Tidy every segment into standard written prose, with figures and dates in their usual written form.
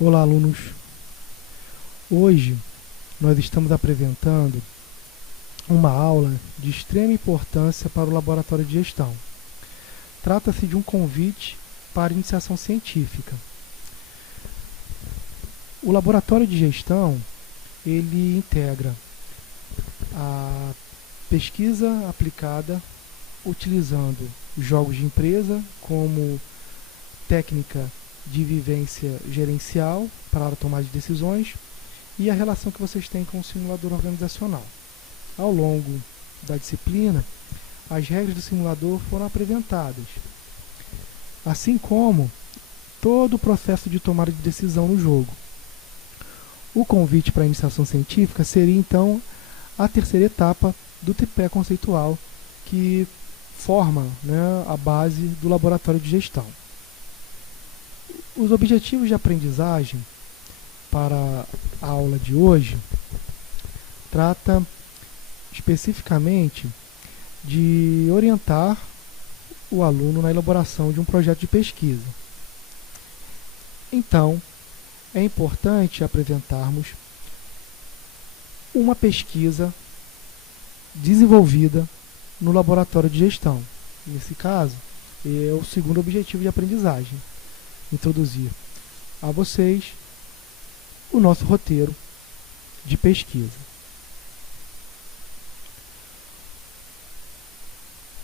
Olá, alunos! Hoje nós estamos apresentando uma aula de extrema importância para o Laboratório de Gestão. Trata-se de um convite para iniciação científica. O Laboratório de Gestão, ele integra a pesquisa aplicada utilizando jogos de empresa como técnica de vivência gerencial para a tomada de decisões e a relação que vocês têm com o simulador organizacional. Ao longo da disciplina, as regras do simulador foram apresentadas, assim como todo o processo de tomada de decisão no jogo. O convite para a iniciação científica seria, então, a terceira etapa do tripé conceitual que forma, a base do laboratório de gestão. Os objetivos de aprendizagem para a aula de hoje trata especificamente de orientar o aluno na elaboração de um projeto de pesquisa. Então, é importante apresentarmos uma pesquisa desenvolvida no laboratório de gestão. Nesse caso, é o segundo objetivo de aprendizagem. Introduzir a vocês o nosso roteiro de pesquisa.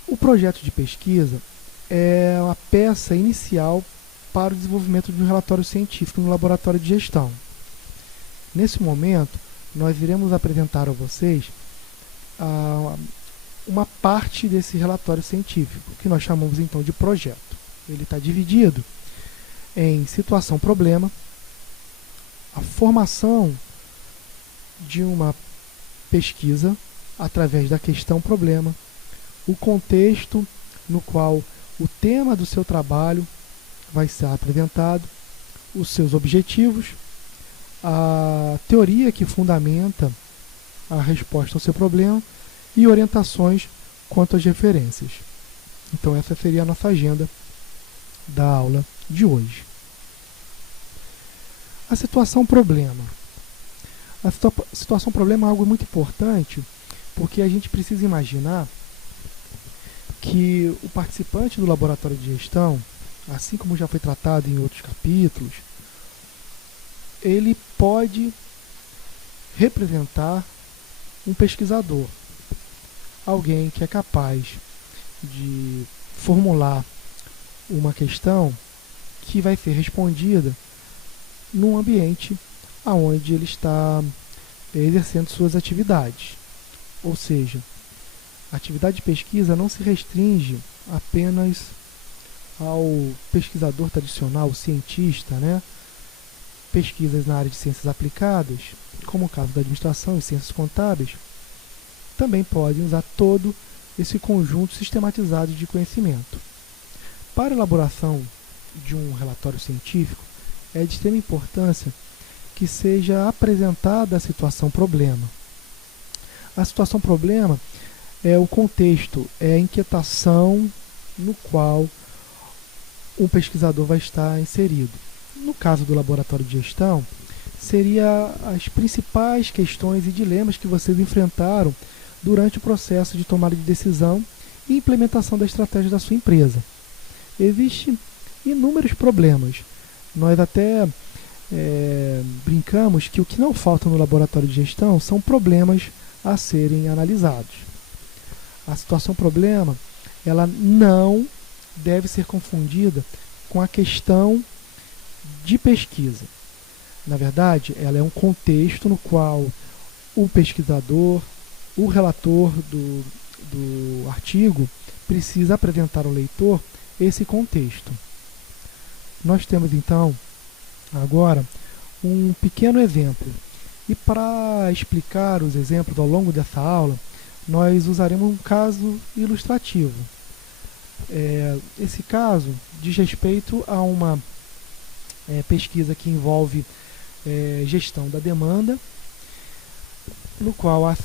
O projeto de pesquisa é uma peça inicial para o desenvolvimento de um relatório científico no laboratório de gestão. Nesse momento, nós iremos apresentar a vocês uma parte desse relatório científico, que nós chamamos então de projeto. Ele está dividido em situação-problema, a formação de uma pesquisa através da questão-problema, o contexto no qual o tema do seu trabalho vai ser apresentado, os seus objetivos, a teoria que fundamenta a resposta ao seu problema e orientações quanto às referências. Então essa seria a nossa agenda da aula de hoje. A situação-problema. A situação-problema é algo muito importante porque a gente precisa imaginar que o participante do laboratório de gestão, assim como já foi tratado em outros capítulos, ele pode representar um pesquisador, alguém que é capaz de formular uma questão que vai ser respondida num ambiente onde ele está exercendo suas atividades. Ou seja, a atividade de pesquisa não se restringe apenas ao pesquisador tradicional, o cientista, Pesquisas na área de ciências aplicadas, como o caso da administração e ciências contábeis, também podem usar todo esse conjunto sistematizado de conhecimento. Para a elaboração de um relatório científico, é de extrema importância que seja apresentada a situação-problema. A situação-problema é o contexto, é a inquietação no qual o pesquisador vai estar inserido. No caso do laboratório de gestão, seria as principais questões e dilemas que vocês enfrentaram durante o processo de tomada de decisão e implementação da estratégia da sua empresa. Existem inúmeros problemas. Nós até brincamos que o que não falta no laboratório de gestão são problemas a serem analisados. A situação-problema, ela não deve ser confundida com a questão de pesquisa. Na verdade, ela é um contexto no qual o pesquisador, o relator do artigo, precisa apresentar ao leitor esse contexto. Nós temos, então, agora, um pequeno exemplo. E para explicar os exemplos ao longo dessa aula, nós usaremos um caso ilustrativo. Esse caso diz respeito a uma pesquisa que envolve gestão da demanda, no qual a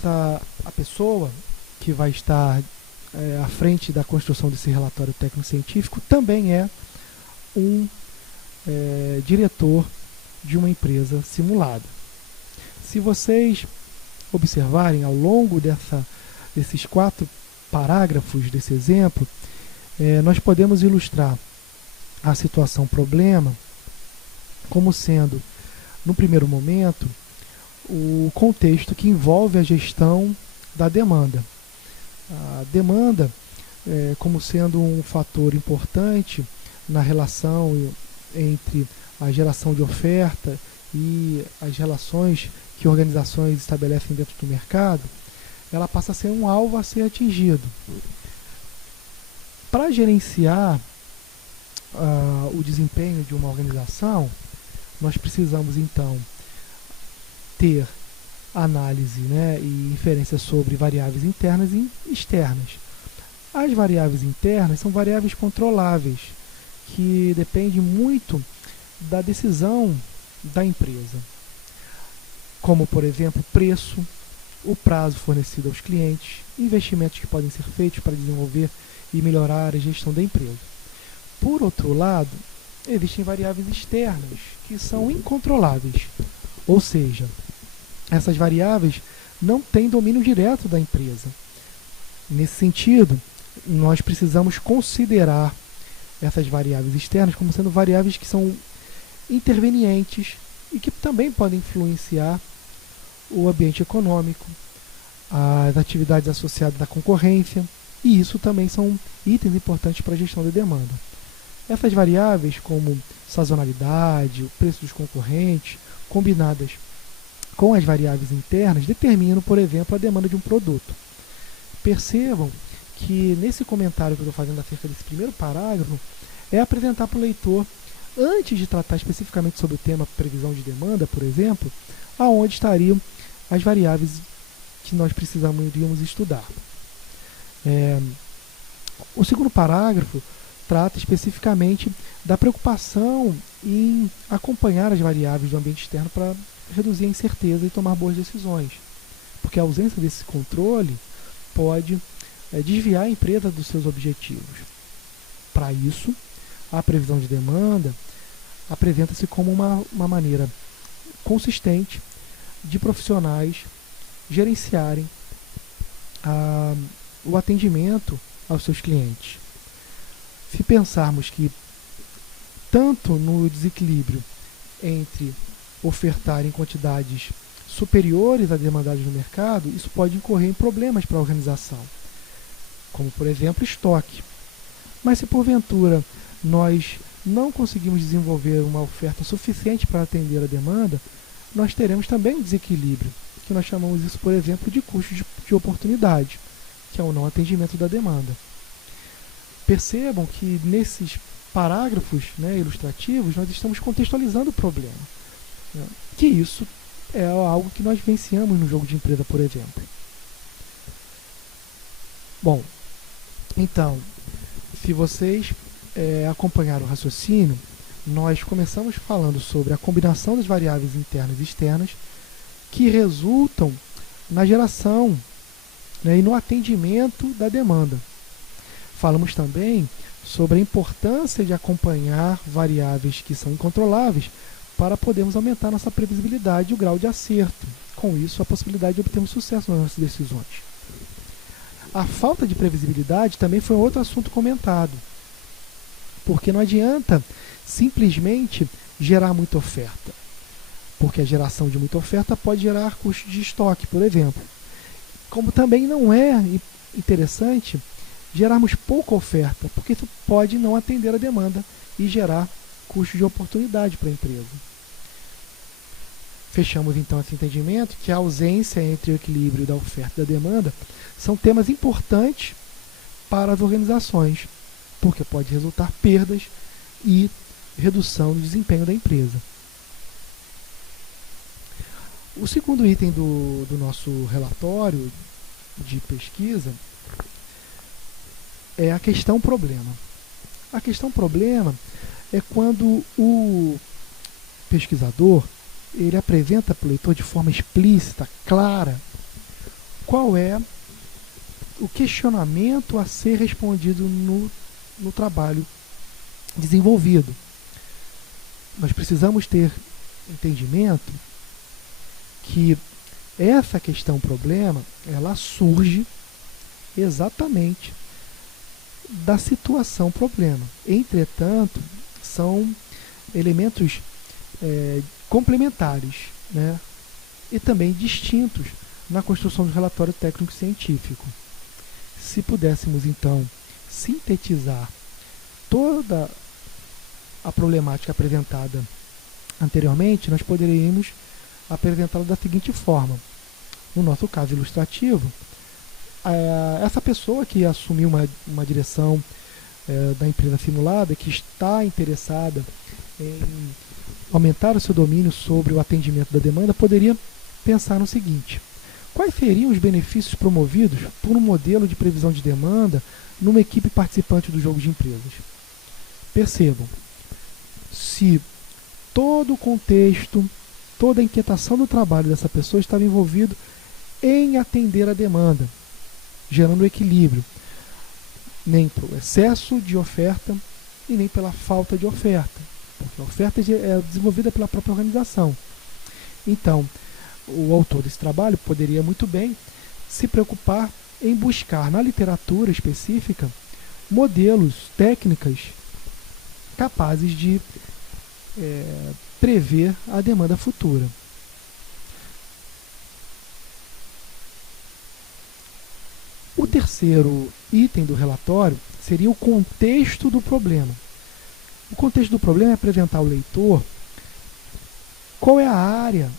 pessoa que vai estar à frente da construção desse relatório técnico-científico também é um diretor de uma empresa simulada. Se vocês observarem ao longo desses 4 parágrafos desse exemplo, nós podemos ilustrar a situação problema como sendo, no primeiro momento, o contexto que envolve a gestão da demanda. A demanda como sendo um fator importante na relação entre a geração de oferta e as relações que organizações estabelecem dentro do mercado, ela passa a ser um alvo a ser atingido. Para gerenciar o desempenho de uma organização, nós precisamos então ter análise, e inferência sobre variáveis internas e externas. As variáveis internas são variáveis controláveis, que dependem muito da decisão da empresa, como, por exemplo, preço, o prazo fornecido aos clientes, investimentos que podem ser feitos para desenvolver e melhorar a gestão da empresa. Por outro lado, existem variáveis externas, que são incontroláveis, ou seja, essas variáveis não têm domínio direto da empresa. Nesse sentido, nós precisamos considerar essas variáveis externas como sendo variáveis que são intervenientes e que também podem influenciar o ambiente econômico, as atividades associadas à concorrência, e isso também são itens importantes para a gestão da demanda. Essas variáveis, como sazonalidade, o preço dos concorrentes, combinadas com as variáveis internas, determinam, por exemplo, a demanda de um produto. Percebam que nesse comentário que eu estou fazendo acerca desse primeiro parágrafo, é apresentar para o leitor, antes de tratar especificamente sobre o tema previsão de demanda, por exemplo, aonde estariam as variáveis que nós precisaríamos estudar. O segundo parágrafo trata especificamente da preocupação em acompanhar as variáveis do ambiente externo para reduzir a incerteza e tomar boas decisões, porque a ausência desse controle pode desviar a empresa dos seus objetivos. Para isso, a previsão de demanda apresenta-se como uma maneira consistente de profissionais gerenciarem o atendimento aos seus clientes. Se pensarmos que tanto no desequilíbrio entre ofertar em quantidades superiores à demandadas no mercado, isso pode incorrer em problemas para a organização, como, por exemplo, estoque. Mas se porventura nós não conseguimos desenvolver uma oferta suficiente para atender a demanda, nós teremos também um desequilíbrio, que nós chamamos isso, por exemplo, de custo de oportunidade, que é o não atendimento da demanda. Percebam que nesses parágrafos ilustrativos nós estamos contextualizando o problema, que isso é algo que nós vivenciamos no jogo de empresa, por exemplo. Bom, então, se vocês acompanharam o raciocínio, nós começamos falando sobre a combinação das variáveis internas e externas que resultam na geração e no atendimento da demanda. Falamos também sobre a importância de acompanhar variáveis que são incontroláveis para podermos aumentar nossa previsibilidade e o grau de acerto. Com isso, a possibilidade de obtermos sucesso nas nossas decisões. A falta de previsibilidade também foi outro assunto comentado, porque não adianta simplesmente gerar muita oferta, porque a geração de muita oferta pode gerar custo de estoque, por exemplo. Como também não é interessante gerarmos pouca oferta, porque isso pode não atender a demanda e gerar custo de oportunidade para a empresa. Fechamos então esse entendimento que a ausência entre o equilíbrio da oferta e da demanda são temas importantes para as organizações, porque pode resultar perdas e redução do desempenho da empresa. O segundo item do nosso relatório de pesquisa é a questão problema. A questão problema é quando o pesquisador ele apresenta para o leitor de forma explícita, clara, qual é o questionamento a ser respondido no trabalho desenvolvido. Nós precisamos ter entendimento que essa questão problema, ela surge exatamente da situação problema. Entretanto, são elementos complementares, né, e também distintos na construção do relatório técnico-científico. Se pudéssemos, então, sintetizar toda a problemática apresentada anteriormente, nós poderíamos apresentá-la da seguinte forma. No nosso caso ilustrativo, essa pessoa que assumiu uma direção da empresa simulada, que está interessada em aumentar o seu domínio sobre o atendimento da demanda, poderia pensar no seguinte: quais seriam os benefícios promovidos por um modelo de previsão de demanda numa equipe participante do jogo de empresas? Percebam, se todo o contexto, toda a inquietação do trabalho dessa pessoa estava envolvido em atender a demanda, gerando equilíbrio, nem pelo excesso de oferta e nem pela falta de oferta, porque a oferta é desenvolvida pela própria organização. Então, o autor desse trabalho poderia muito bem se preocupar em buscar na literatura específica modelos, técnicas capazes de prever a demanda futura. O terceiro item do relatório seria o contexto do problema. O contexto do problema é apresentar ao leitor qual é a área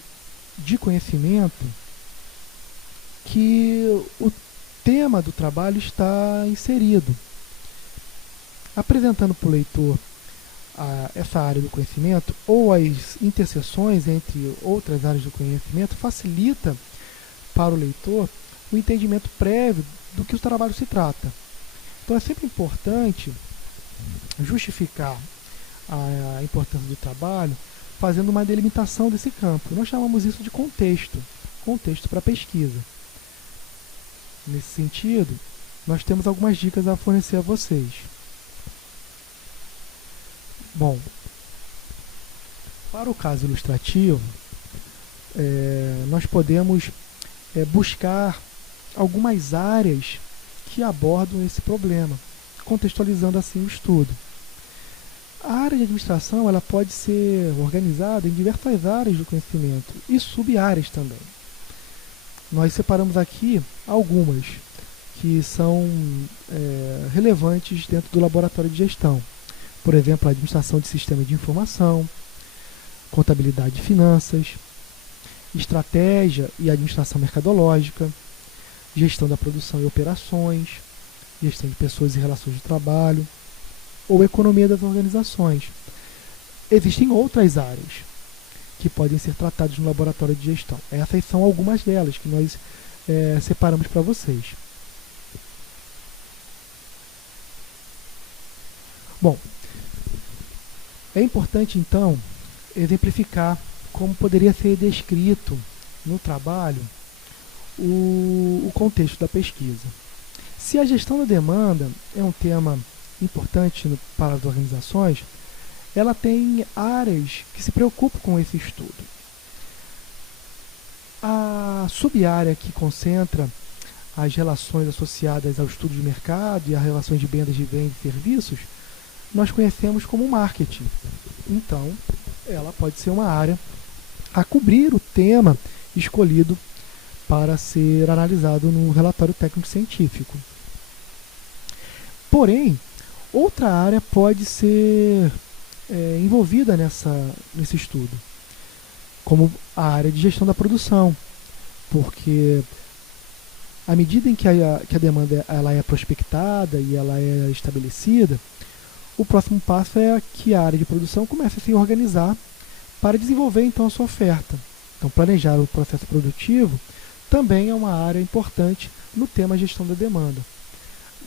de conhecimento que o tema do trabalho está inserido. Apresentando para o leitor essa área do conhecimento ou as interseções entre outras áreas do conhecimento facilita para o leitor o entendimento prévio do que o trabalho se trata. Então é sempre importante justificar a importância do trabalho fazendo uma delimitação desse campo. Nós chamamos isso de contexto para pesquisa. Nesse sentido, nós temos algumas dicas a fornecer a vocês. Bom, para o caso ilustrativo, nós podemos buscar algumas áreas que abordam esse problema, contextualizando assim o estudo. A área de administração ela pode ser organizada em diversas áreas do conhecimento e sub-áreas também. Nós separamos aqui algumas que são relevantes dentro do laboratório de gestão. Por exemplo, a administração de sistemas de informação, contabilidade e finanças, estratégia e administração mercadológica, gestão da produção e operações, gestão de pessoas e relações de trabalho, ou economia das organizações. Existem outras áreas que podem ser tratadas no laboratório de gestão. Essas são algumas delas que nós separamos para vocês. Bom, é importante então exemplificar como poderia ser descrito no trabalho o contexto da pesquisa. Se a gestão da demanda é um tema importante para as organizações, ela tem áreas que se preocupam com esse estudo. A sub-área que concentra as relações associadas ao estudo de mercado e as relações de vendas e serviços, nós conhecemos como marketing. Então, ela pode ser uma área a cobrir o tema escolhido para ser analisado no relatório técnico-científico. Porém, outra área pode ser envolvida nesse estudo, como a área de gestão da produção, porque à medida em que a demanda ela é prospectada e ela é estabelecida, o próximo passo é que a área de produção comece a se organizar para desenvolver então a sua oferta. Então, planejar o processo produtivo também é uma área importante no tema gestão da demanda.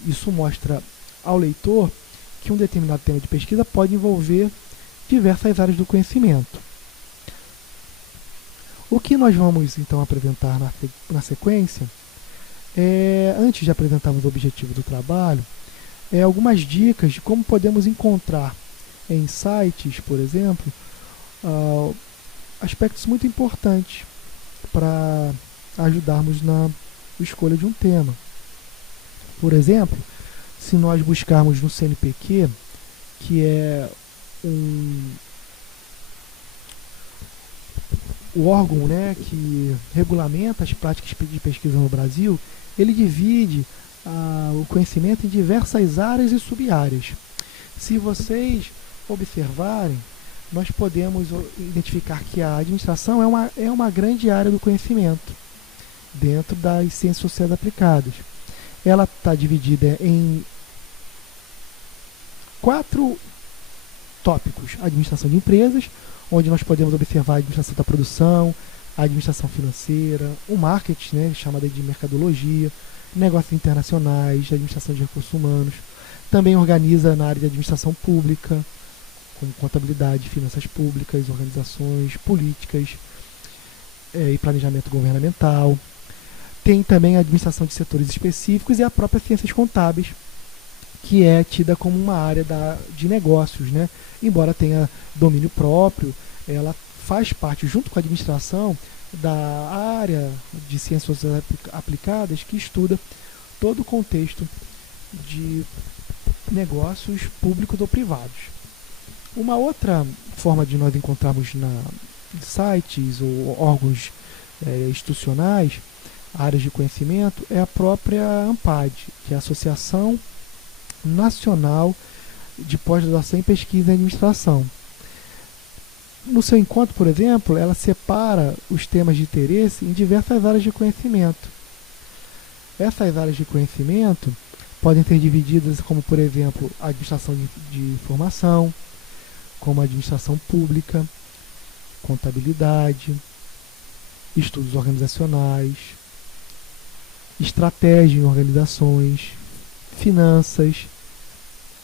Isso mostra ao leitor que um determinado tema de pesquisa pode envolver diversas áreas do conhecimento. O que nós vamos então apresentar na sequência antes de apresentarmos o objetivo do trabalho, algumas dicas de como podemos encontrar em sites, por exemplo, aspectos muito importantes para ajudarmos na escolha de um tema. Por exemplo, se nós buscarmos no CNPq, que é o órgão, né, que regulamenta as práticas de pesquisa no Brasil, ele divide o conhecimento em diversas áreas e sub-áreas. Se vocês observarem, nós podemos identificar que a administração é uma grande área do conhecimento dentro das ciências sociais aplicadas. Ela está dividida em 4 tópicos: a administração de empresas, onde nós podemos observar a administração da produção, a administração financeira, o marketing, né, chamada de mercadologia, negócios internacionais, a administração de recursos humanos. Também organiza na área de administração pública, como contabilidade, finanças públicas, organizações políticas e planejamento governamental. Tem também a administração de setores específicos e a própria ciências contábeis, que é tida como uma área de negócios, né? Embora tenha domínio próprio, ela faz parte, junto com a administração, da área de ciências sociais aplicadas, que estuda todo o contexto de negócios públicos ou privados. Uma outra forma de nós encontrarmos sites ou órgãos institucionais, áreas de conhecimento, é a própria ANPAD, que é a Associação Nacional de Pós-Graduação em Pesquisa e Administração. No seu encontro, por exemplo, ela separa os temas de interesse em diversas áreas de conhecimento. Essas áreas de conhecimento podem ser divididas como, por exemplo, a administração de informação, como a administração pública, contabilidade, estudos organizacionais, estratégia em organizações, finanças,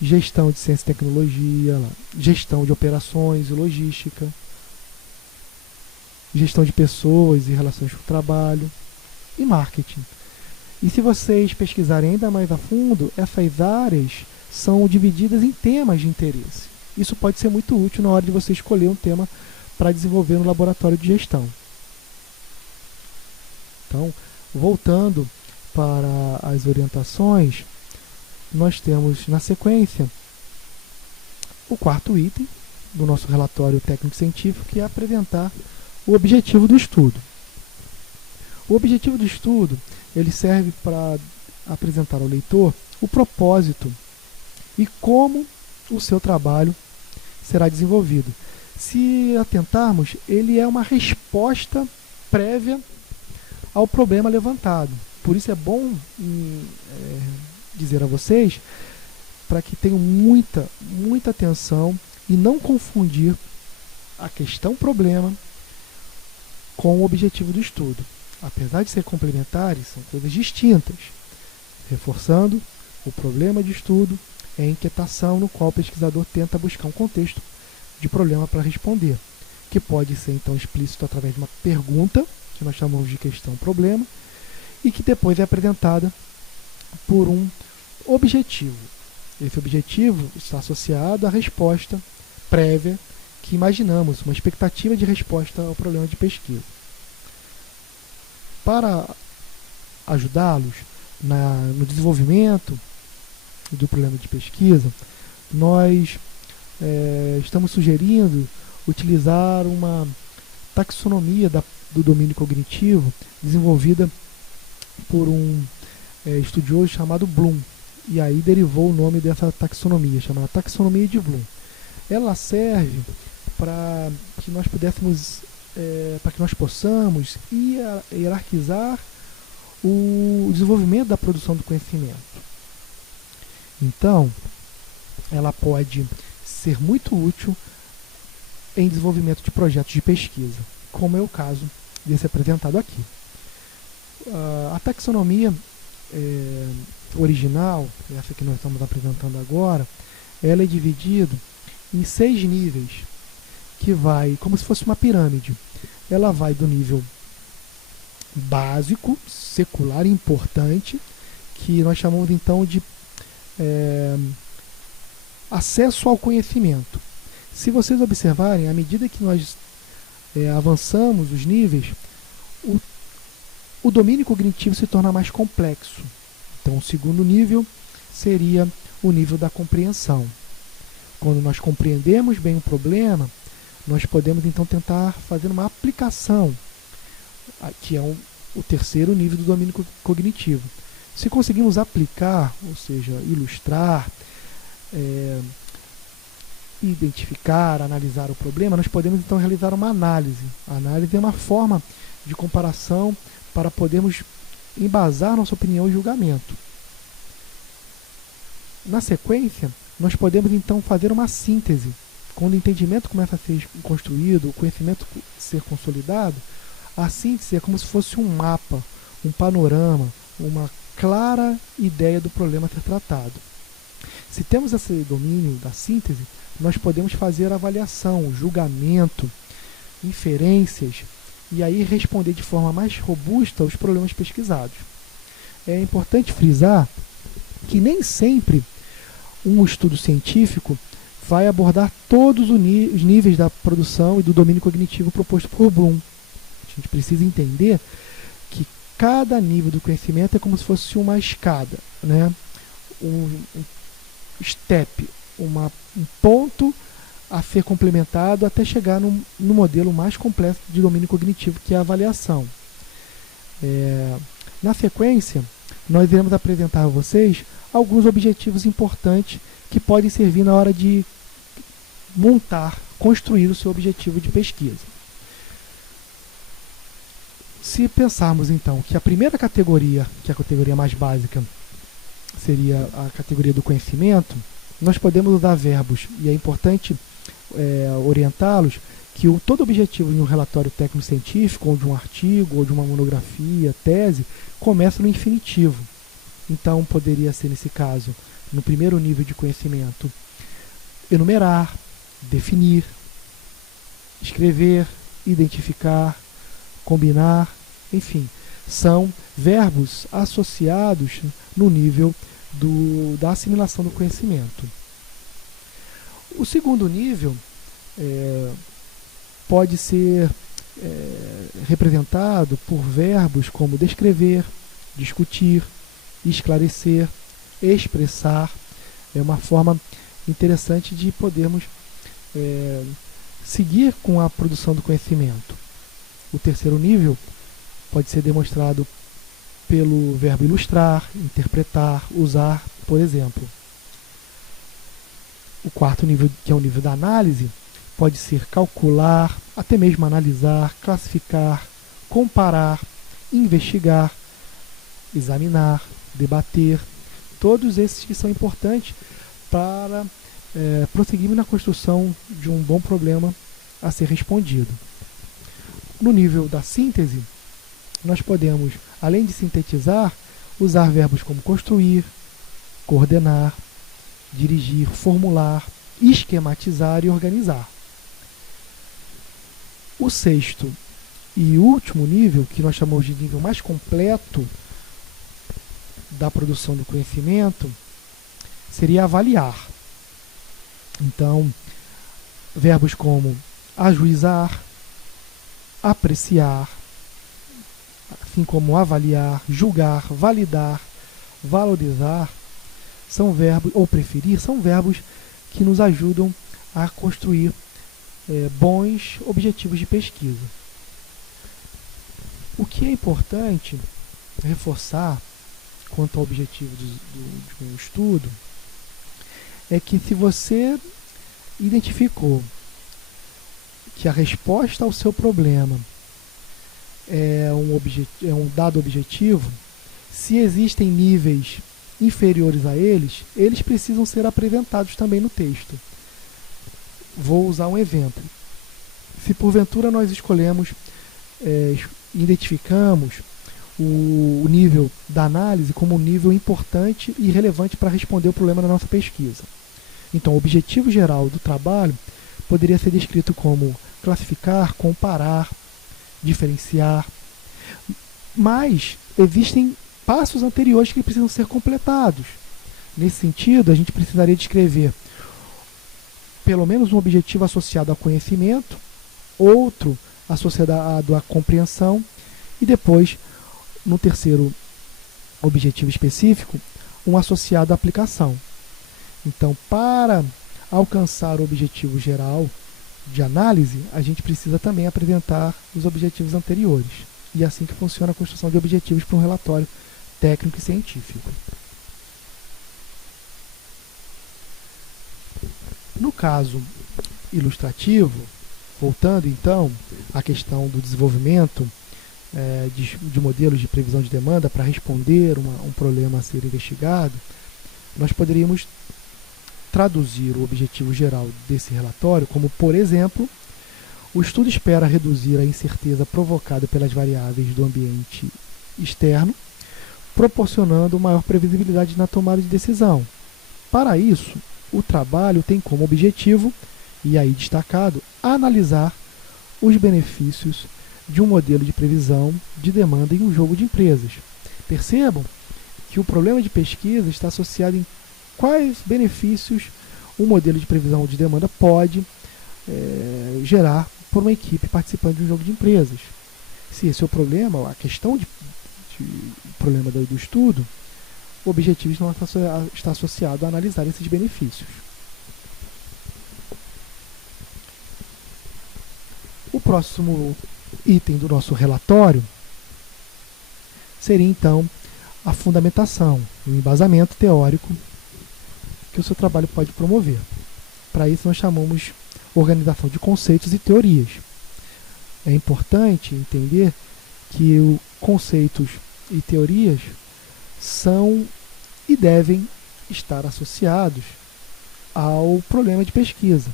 gestão de ciência e tecnologia, gestão de operações e logística, gestão de pessoas e relações com o trabalho e marketing. E se vocês pesquisarem ainda mais a fundo, essas áreas são divididas em temas de interesse. Isso pode ser muito útil na hora de você escolher um tema para desenvolver no laboratório de gestão. Então, voltando para as orientações, nós temos na sequência o 4º item do nosso relatório técnico-científico, que é apresentar o objetivo do estudo. O objetivo do estudo ele serve para apresentar ao leitor o propósito e como o seu trabalho será desenvolvido. Se atentarmos, ele é uma resposta prévia ao problema levantado. Por isso é bom dizer a vocês para que tenham muita atenção e não confundir a questão problema com o objetivo do estudo. Apesar de ser complementares, são coisas distintas. Reforçando, o problema de estudo é a inquietação no qual o pesquisador tenta buscar um contexto de problema para responder, que pode ser então explícito através de uma pergunta, que nós chamamos de questão-problema, e que depois é apresentada por um objetivo. Esse objetivo está associado à resposta prévia que imaginamos, uma expectativa de resposta ao problema de pesquisa. Para ajudá-los no desenvolvimento do problema de pesquisa, nós estamos sugerindo utilizar uma taxonomia do domínio cognitivo desenvolvida por um estudioso chamado Bloom, e aí derivou o nome dessa taxonomia, chamada taxonomia de Bloom. Ela serve para que nós possamos hierarquizar o desenvolvimento da produção do conhecimento. Então, ela pode ser muito útil em desenvolvimento de projetos de pesquisa, como é o caso desse apresentado aqui. A taxonomia original, essa que nós estamos apresentando agora, ela é dividida em 6 níveis, que vai como se fosse uma pirâmide. Ela vai do nível básico, secular e importante, que nós chamamos então de acesso ao conhecimento. Se vocês observarem, à medida que nós avançamos os níveis, o domínio cognitivo se torna mais complexo. Então, o segundo nível seria o nível da compreensão. Quando nós compreendemos bem o problema, nós podemos então tentar fazer uma aplicação, que é o terceiro nível do domínio cognitivo. Se conseguimos aplicar, ou seja, ilustrar, identificar, analisar o problema, nós podemos então realizar uma análise. A análise é uma forma de comparação para podermos embasar nossa opinião e julgamento. Na sequência, nós podemos então fazer uma síntese. Quando o entendimento começa a ser construído, o conhecimento ser consolidado, a síntese é como se fosse um mapa, um panorama, uma clara ideia do problema a ser tratado. Se temos esse domínio da síntese, nós podemos fazer avaliação, julgamento, inferências, e aí responder de forma mais robusta aos problemas pesquisados. É importante frisar que nem sempre um estudo científico vai abordar todos os níveis da produção e do domínio cognitivo proposto por Bloom. A gente precisa entender que cada nível do conhecimento é como se fosse uma escada, né? um step, um ponto a ser complementado até chegar no modelo mais complexo de domínio cognitivo, que é a avaliação. Na sequência, nós iremos apresentar a vocês alguns objetivos importantes que podem servir na hora de montar, construir o seu objetivo de pesquisa. Se pensarmos então que a primeira categoria, que é a categoria mais básica, seria a categoria do conhecimento, nós podemos usar verbos, e é importante orientá-los que todo objetivo em um relatório técnico-científico, ou de um artigo, ou de uma monografia, tese, começa no infinitivo. Então, poderia ser, nesse caso, no primeiro nível de conhecimento, enumerar, definir, escrever, identificar, combinar, enfim, são verbos associados no nível da assimilação do conhecimento. O segundo nível pode ser representado por verbos como descrever, discutir, esclarecer, expressar. É uma forma interessante de podermos seguir com a produção do conhecimento. O terceiro nível pode ser demonstrado pelo verbo ilustrar, interpretar, usar, por exemplo. O quarto nível, que é o nível da análise, pode ser calcular, até mesmo analisar, classificar, comparar, investigar, examinar, debater. Todos esses que são importantes para prosseguirmos na construção de um bom problema a ser respondido. No nível da síntese, nós podemos, além de sintetizar, usar verbos como construir, coordenar, dirigir, formular, esquematizar e organizar. O sexto e último nível, que nós chamamos de nível mais completo da produção do conhecimento, seria avaliar. Então, verbos como ajuizar, apreciar, assim como avaliar, julgar, validar, valorizar, são verbos, ou preferir, são verbos que nos ajudam a construir bons objetivos de pesquisa. O que é importante reforçar quanto ao objetivo de um estudo é que, se você identificou que a resposta ao seu problema é um dado objetivo, se existem níveis inferiores a eles precisam ser apresentados também no texto. Vou usar um exemplo. Se porventura nós identificamos o nível da análise como um nível importante e relevante para responder o problema da nossa pesquisa. Então, o objetivo geral do trabalho poderia ser descrito como classificar, comparar, diferenciar. Mas existem passos anteriores que precisam ser completados. Nesse sentido, a gente precisaria descrever pelo menos um objetivo associado ao conhecimento, outro associado à compreensão, e depois, no terceiro objetivo específico, um associado à aplicação. Então, para alcançar o objetivo geral de análise, a gente precisa também apresentar os objetivos anteriores. E é assim que funciona a construção de objetivos para um relatório técnico e científico. No caso ilustrativo, voltando então à questão do desenvolvimento de modelos de previsão de demanda para responder um problema a ser investigado, nós poderíamos traduzir o objetivo geral desse relatório como, por exemplo, o estudo espera reduzir a incerteza provocada pelas variáveis do ambiente externo, proporcionando maior previsibilidade na tomada de decisão. Para isso, o trabalho tem como objetivo, e aí destacado, analisar os benefícios de um modelo de previsão de demanda em um jogo de empresas. Percebam que o problema de pesquisa está associado em quais benefícios um modelo de previsão de demanda pode gerar por uma equipe participante de um jogo de empresas. Se esse é o problema, a questão de problema do estudo, o objetivo não está associado a analisar esses benefícios. O próximo item do nosso relatório seria, então, a fundamentação, o embasamento teórico que o seu trabalho pode promover. Para isso, nós chamamos organização de conceitos e teorias. É importante entender que conceitos e teorias são e devem estar associados ao problema de pesquisa.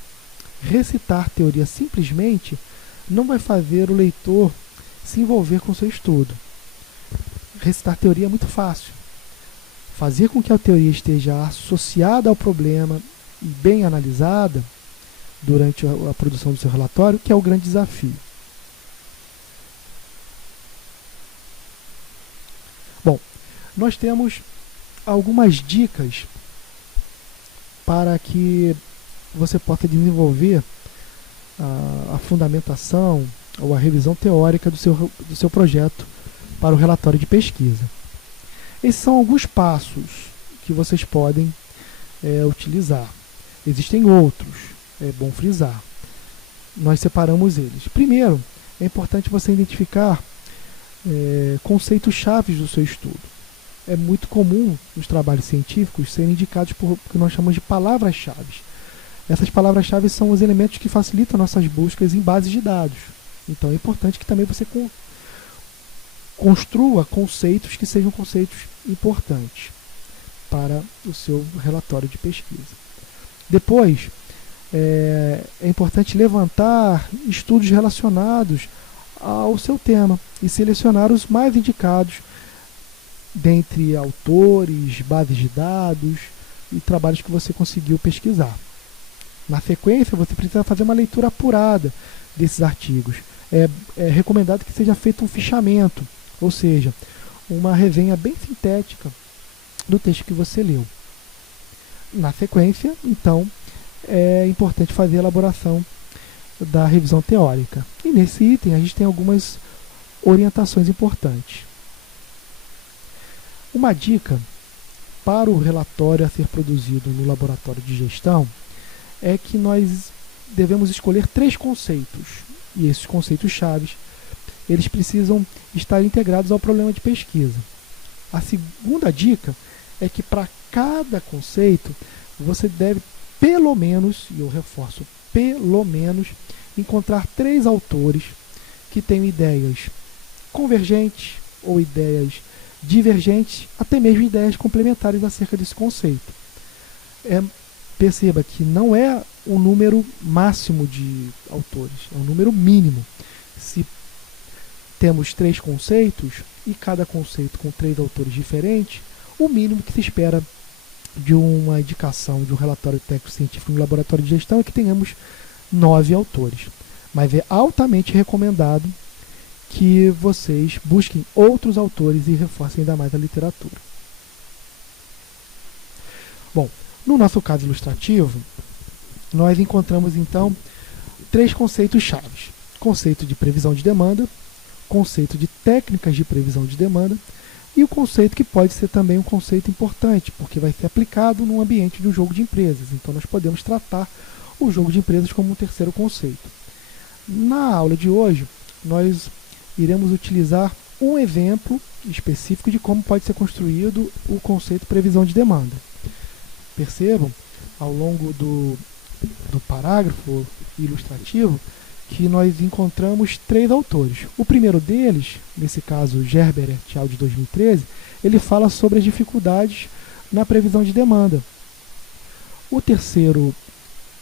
Recitar teoria simplesmente não vai fazer o leitor se envolver com o seu estudo. Recitar teoria é muito fácil. Fazer com que a teoria esteja associada ao problema e bem analisada durante a produção do seu relatório, que é o grande desafio. Bom, nós temos algumas dicas para que você possa desenvolver a fundamentação ou a revisão teórica do seu projeto para o relatório de pesquisa. Esses são alguns passos que vocês podem utilizar. Existem outros, é bom frisar. Nós separamos eles. Primeiro, é importante você identificar conceitos chaves do seu estudo. É muito comum nos trabalhos científicos serem indicados por o que nós chamamos de palavras-chave. Essas palavras-chave são os elementos que facilitam nossas buscas em bases de dados. Então é importante que também você construa conceitos que sejam conceitos importantes para o seu relatório de pesquisa. Depois, é importante levantar estudos relacionados ao seu tema e selecionar os mais indicados dentre autores, bases de dados e trabalhos que você conseguiu pesquisar. Na sequência, você precisa fazer uma leitura apurada desses artigos. É recomendado que seja feito um fichamento, ou seja, uma resenha bem sintética do texto que você leu. Na sequência, então, é importante fazer a elaboração da revisão teórica. E nesse item a gente tem algumas orientações importantes. Uma dica para o relatório a ser produzido no laboratório de gestão é que nós devemos escolher 3 conceitos. E esses conceitos chaves, eles precisam estar integrados ao problema de pesquisa. A segunda dica é que para cada conceito você deve pelo menos, e eu reforço, pelo menos, encontrar 3 autores que tenham ideias convergentes ou ideias divergentes, até mesmo ideias complementares acerca desse conceito. Perceba que não é o número máximo de autores, é um número mínimo. Se temos 3 conceitos, e cada conceito com 3 autores diferentes, o mínimo que se espera de uma indicação de um relatório técnico-científico no laboratório de gestão é que tenhamos 9 autores. Mas é altamente recomendado que vocês busquem outros autores e reforcem ainda mais a literatura. Bom, no nosso caso ilustrativo, nós encontramos então 3 conceitos chaves. conceito de previsão de demanda, conceito de técnicas de previsão de demanda e o conceito que pode ser também um conceito importante, porque vai ser aplicado no ambiente do jogo de empresas. Então nós podemos tratar o jogo de empresas como um terceiro conceito. Na aula de hoje, nós iremos utilizar um exemplo específico de como pode ser construído o conceito previsão de demanda. Percebam, ao longo do parágrafo ilustrativo, que nós encontramos 3 autores. O primeiro deles, nesse caso Gerber et al. De 2013, ele fala sobre as dificuldades na previsão de demanda.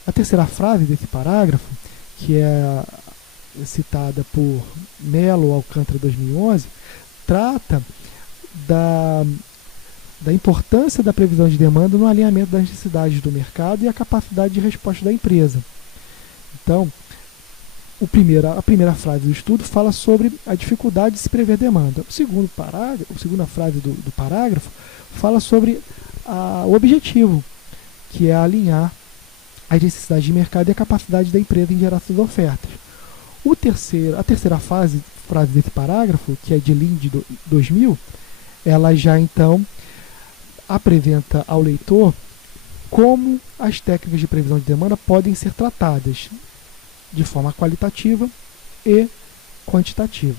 A terceira frase desse parágrafo, que é citada por Mello Alcântara 2011, trata da importância da previsão de demanda no alinhamento das necessidades do mercado e a capacidade de resposta da empresa. Então, a primeira frase do estudo fala sobre a dificuldade de se prever demanda. A segunda frase do parágrafo fala sobre o objetivo, que é alinhar as necessidades de mercado e a capacidade da empresa em gerar suas ofertas. A terceira frase desse parágrafo, que é de Lind 2000, ela já então apresenta ao leitor como as técnicas de previsão de demanda podem ser tratadas de forma qualitativa e quantitativa.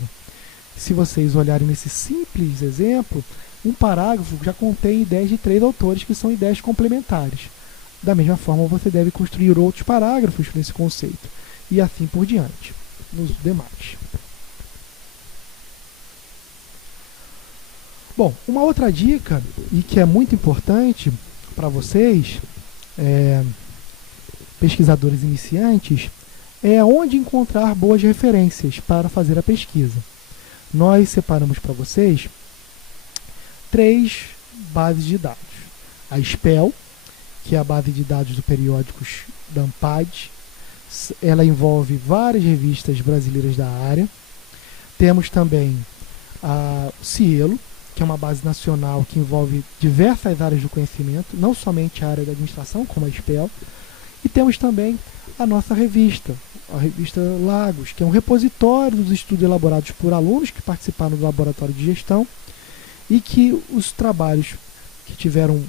Se vocês olharem nesse simples exemplo, um parágrafo já contém ideias de 3 autores que são ideias complementares. Da mesma forma, você deve construir outros parágrafos nesse conceito, e assim por diante, nos demais. Bom, uma outra dica, e que é muito importante para vocês, pesquisadores iniciantes, é onde encontrar boas referências para fazer a pesquisa. Nós separamos para vocês 3 bases de dados. A SPEL, que é a base de dados do periódicos da ANPAD, ela envolve várias revistas brasileiras da área. Temos também a Cielo, que é uma base nacional que envolve diversas áreas do conhecimento, não somente a área da administração, como a SPEL. E temos também a nossa revista, a revista Lagos, que é um repositório dos estudos elaborados por alunos que participaram do laboratório de gestão e que os trabalhos que tiveram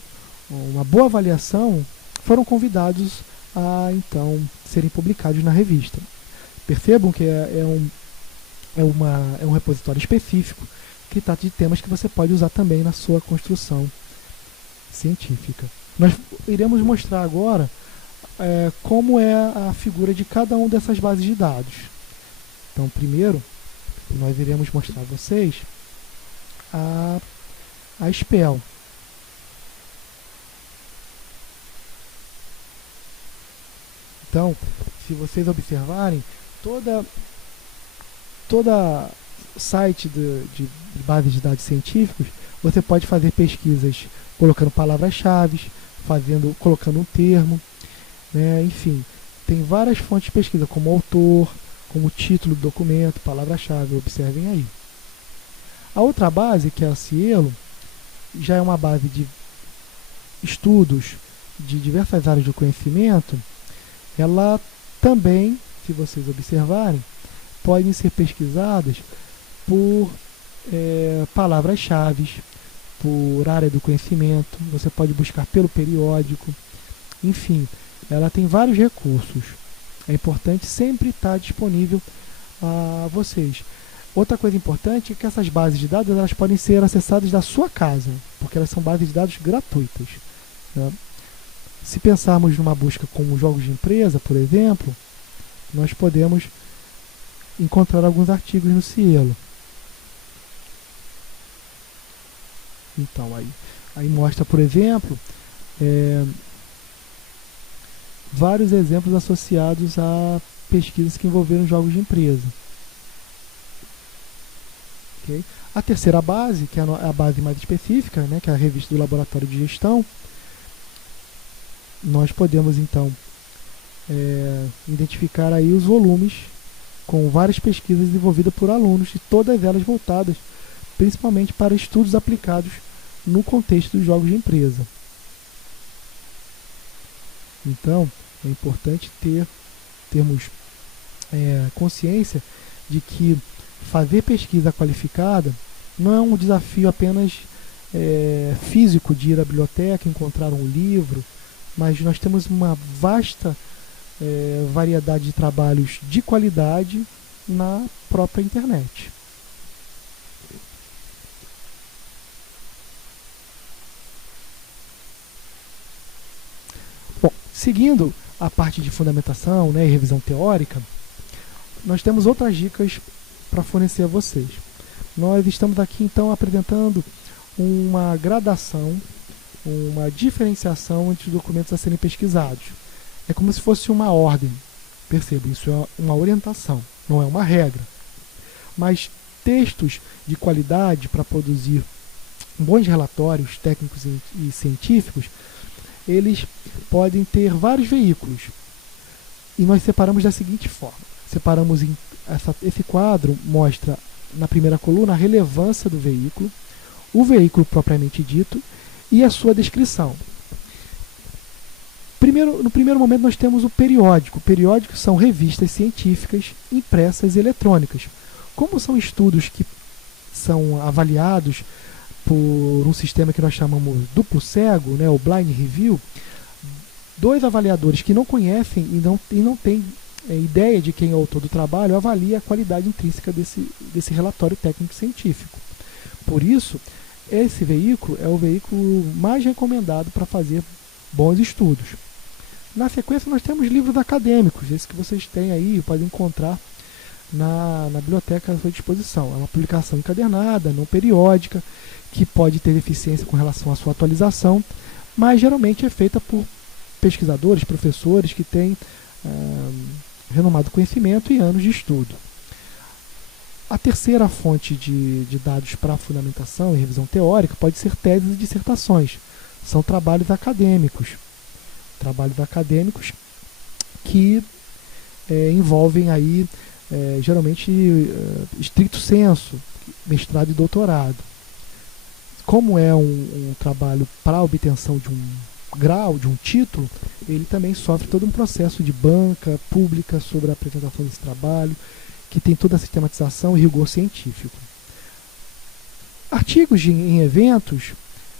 uma boa avaliação foram convidados a então serem publicados na revista. Percebam que é um repositório específico que trata de temas que você pode usar também na sua construção científica. Nós iremos mostrar agora como é a figura de cada uma dessas bases de dados. Então, primeiro, nós iremos mostrar a vocês a SPEL. Então, se vocês observarem, toda site de bases de dados científicos, você pode fazer pesquisas colocando palavras-chave, colocando um termo, né? Enfim, tem várias fontes de pesquisa, como autor, como título do documento, palavra-chave, observem aí. A outra base, que é a Cielo, já é uma base de estudos de diversas áreas do conhecimento. Ela também, se vocês observarem, podem ser pesquisadas por palavras-chave, por área do conhecimento, você pode buscar pelo periódico, enfim, ela tem vários recursos. É importante sempre estar disponível a vocês. Outra coisa importante é que essas bases de dados elas podem ser acessadas da sua casa, porque elas são bases de dados gratuitas, né? Se pensarmos numa busca como jogos de empresa, por exemplo, nós podemos encontrar alguns artigos no Cielo. Então, aí mostra, por exemplo, vários exemplos associados a pesquisas que envolveram jogos de empresa. Okay? A terceira base, que é a base mais específica, né, que é a revista do Laboratório de Gestão, nós podemos então identificar aí os volumes com várias pesquisas desenvolvidas por alunos e todas elas voltadas principalmente para estudos aplicados no contexto dos jogos de empresa. Então, é importante termos consciência de que fazer pesquisa qualificada não é um desafio apenas físico de ir à biblioteca, encontrar um livro, mas nós temos uma vasta variedade de trabalhos de qualidade na própria internet. Bom, seguindo a parte de fundamentação, né, e revisão teórica, nós temos outras dicas para fornecer a vocês. Nós estamos aqui então apresentando uma gradação, uma diferenciação entre os documentos a serem pesquisados. É como se fosse uma ordem. Perceba, isso é uma orientação, não é uma regra. Mas textos de qualidade para produzir bons relatórios técnicos e científicos, eles podem ter vários veículos. E nós separamos da seguinte forma. Separamos esse quadro mostra na primeira coluna a relevância do veículo, o veículo propriamente dito e a sua descrição. No primeiro momento nós temos o periódico. Periódicos são revistas científicas impressas e eletrônicas. Como são estudos que são avaliados por um sistema que nós chamamos duplo cego, né, o blind review, dois avaliadores que não conhecem e não têm ideia de quem é o autor do trabalho avalia a qualidade intrínseca desse relatório técnico científico. Por isso, esse veículo é o veículo mais recomendado para fazer bons estudos. Na sequência, nós temos livros acadêmicos, esses que vocês têm aí, podem encontrar na biblioteca à sua disposição. É uma publicação encadernada, não periódica, que pode ter deficiência com relação à sua atualização, mas geralmente é feita por pesquisadores, professores que têm renomado conhecimento e anos de estudo. A terceira fonte de dados para fundamentação e revisão teórica pode ser teses e dissertações. São trabalhos acadêmicos. Trabalhos acadêmicos que envolvem aí, geralmente, estricto sensu, mestrado e doutorado. Como é um trabalho para obtenção de um grau, de um título, ele também sofre todo um processo de banca pública sobre a apresentação desse trabalho, que tem toda a sistematização e rigor científico. Artigos em eventos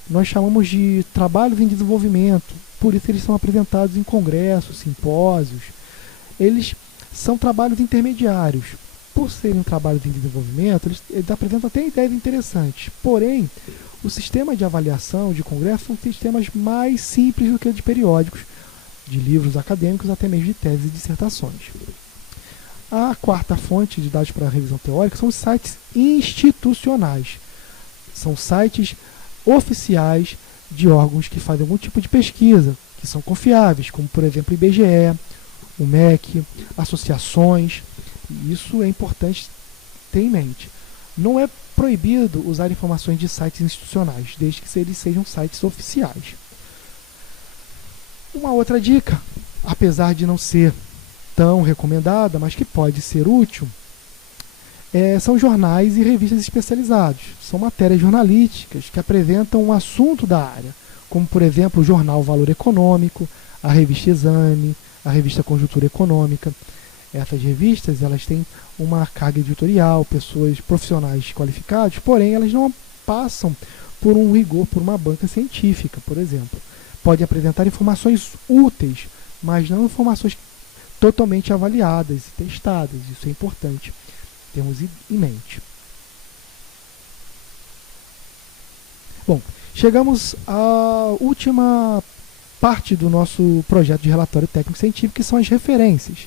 nós chamamos de trabalhos em desenvolvimento, por isso eles são apresentados em congressos, simpósios. Eles são trabalhos intermediários. Por serem trabalhos em desenvolvimento, eles apresentam até ideias interessantes. Porém, o sistema de avaliação de congressos são sistemas mais simples do que o de periódicos, de livros acadêmicos, até mesmo de teses e dissertações. A quarta fonte de dados para a revisão teórica são os sites institucionais. São sites oficiais de órgãos que fazem algum tipo de pesquisa, que são confiáveis, como, por exemplo, o IBGE, o MEC, associações. Isso é importante ter em mente. Não é proibido usar informações de sites institucionais, desde que eles sejam sites oficiais. Uma outra dica, apesar de não ser tão recomendada, mas que pode ser útil, são jornais e revistas especializados. São matérias jornalísticas que apresentam um assunto da área, como, por exemplo, o jornal Valor Econômico, a revista Exame, a revista Conjuntura Econômica. Essas revistas elas têm uma carga editorial, pessoas profissionais qualificados, porém elas não passam por um rigor, por uma banca científica, por exemplo. Podem apresentar informações úteis, mas não informações totalmente avaliadas e testadas. Isso é importante termos em mente. Bom, chegamos à última parte do nosso projeto de relatório técnico científico, que são as referências.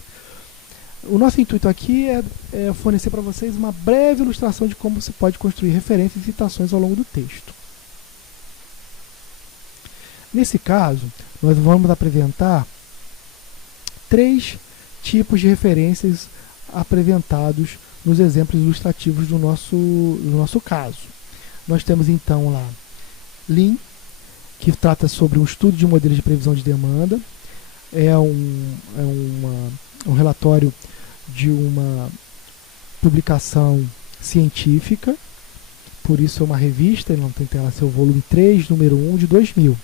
O nosso intuito aqui é fornecer para vocês uma breve ilustração de como se pode construir referências e citações ao longo do texto. Nesse caso, nós vamos apresentar 3 tipos de referências apresentados nos exemplos ilustrativos do nosso caso. Nós temos então lá Lean, que trata sobre um estudo de modelos de previsão de demanda. É um relatório de uma publicação científica, por isso é uma revista, ele não tem tela, seu volume 3, número 1 de 2000.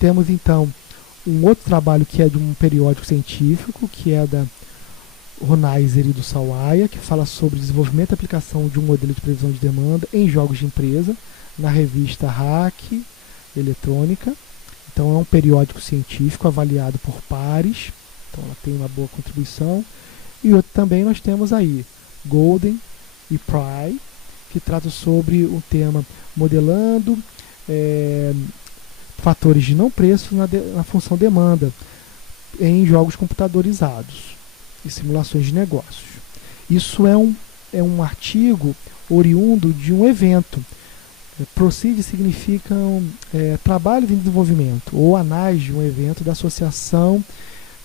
Temos então um outro trabalho que é de um periódico científico, que é da Ronaiser e do Sawaia, que fala sobre desenvolvimento e aplicação de um modelo de previsão de demanda em jogos de empresa, na revista Hack Eletrônica. Então é um periódico científico avaliado por pares, então ela tem uma boa contribuição. E outro também nós temos aí, Golden e Pry, que trata sobre o tema modelando fatores de não preço na função demanda em jogos computadorizados e simulações de negócios. Isso é um artigo oriundo de um evento. Proceed significa trabalho de desenvolvimento ou análise de um evento da Associação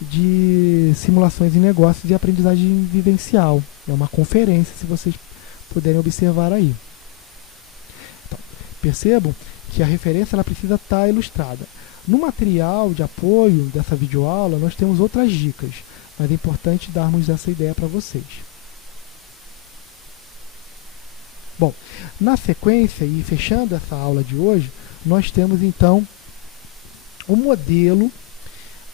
de Simulações de Negócios e Aprendizagem Vivencial. É uma conferência, se vocês puderem observar aí. Então, percebam que a referência ela precisa estar ilustrada. No material de apoio dessa videoaula, nós temos outras dicas, mas é importante darmos essa ideia para vocês. Bom, na sequência e fechando essa aula de hoje, nós temos então um modelo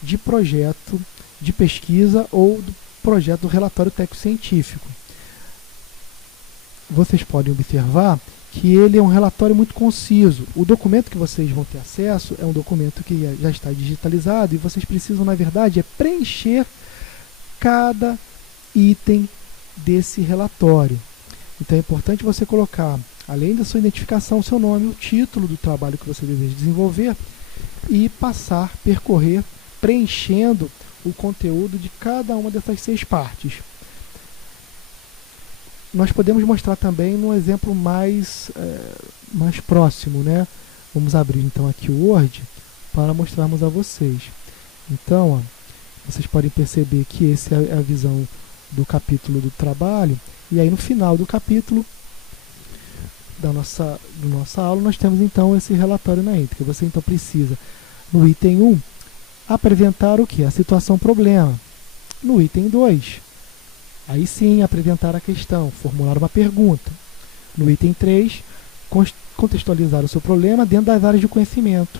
de projeto de pesquisa ou do projeto do relatório técnico-científico. Vocês podem observar que ele é um relatório muito conciso. O documento que vocês vão ter acesso é um documento que já está digitalizado e vocês precisam, na verdade, preencher cada item desse relatório. Então é importante você colocar, além da sua identificação, o seu nome, o título do trabalho que você deseja desenvolver e percorrer, preenchendo o conteúdo de cada uma dessas 6 partes. Nós podemos mostrar também num exemplo mais próximo, né? Vamos abrir então aqui o Word para mostrarmos a vocês. Então, ó, vocês podem perceber que essa é a visão do capítulo do trabalho. E aí no final do capítulo da nossa aula, nós temos então esse relatório na íntegra. Você então precisa, no item 1, apresentar o que? A situação problema. No item 2, aí sim apresentar a questão, formular uma pergunta. No item 3, contextualizar o seu problema dentro das áreas de conhecimento,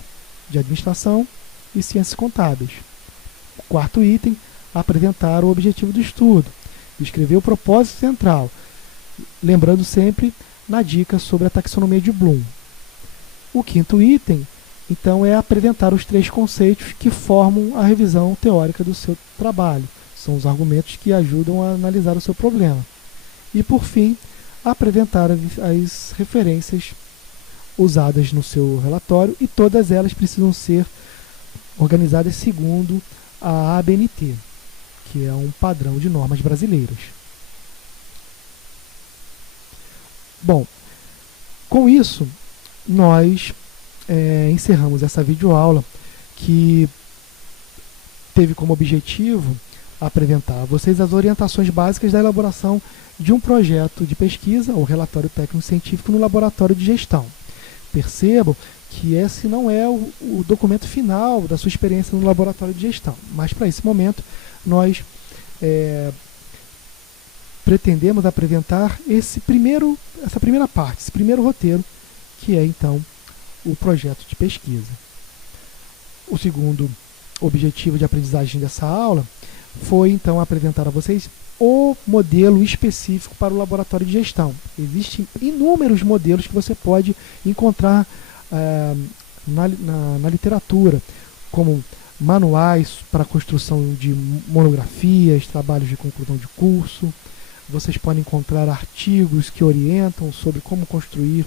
de administração e ciências contábeis. O quarto item, apresentar o objetivo do estudo, descrever o propósito central, lembrando sempre na dica sobre a taxonomia de Bloom. O quinto item, então, é apresentar os 3 conceitos que formam a revisão teórica do seu trabalho. São os argumentos que ajudam a analisar o seu problema. E, por fim, apresentar as referências usadas no seu relatório e todas elas precisam ser organizadas segundo a ABNT, que é um padrão de normas brasileiras. Bom, com isso, nós encerramos essa videoaula que teve como objetivo apresentar a vocês as orientações básicas da elaboração de um projeto de pesquisa ou relatório técnico-científico no laboratório de gestão. Percebam que esse não é o documento final da sua experiência no laboratório de gestão, mas para esse momento nós pretendemos apresentar essa primeira parte, esse primeiro roteiro, que é então o projeto de pesquisa. O segundo objetivo de aprendizagem dessa aula foi então apresentar a vocês o modelo específico para o laboratório de gestão. Existem inúmeros modelos que você pode encontrar na literatura, como manuais para construção de monografias, trabalhos de conclusão de curso. Vocês podem encontrar artigos que orientam sobre como construir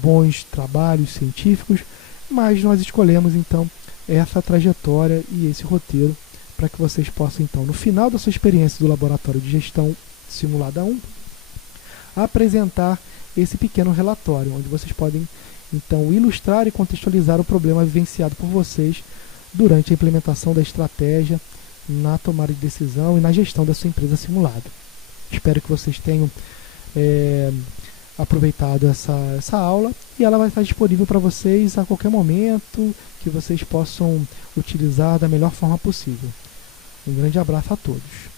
bons trabalhos científicos, mas nós escolhemos então essa trajetória e esse roteiro para que vocês possam então, no final da sua experiência do laboratório de gestão simulada 1, apresentar esse pequeno relatório, onde vocês podem então ilustrar e contextualizar o problema vivenciado por vocês durante a implementação da estratégia, na tomada de decisão e na gestão da sua empresa simulada. Espero que vocês tenham aproveitado essa aula e ela vai estar disponível para vocês a qualquer momento, que vocês possam utilizar da melhor forma possível. Um grande abraço a todos.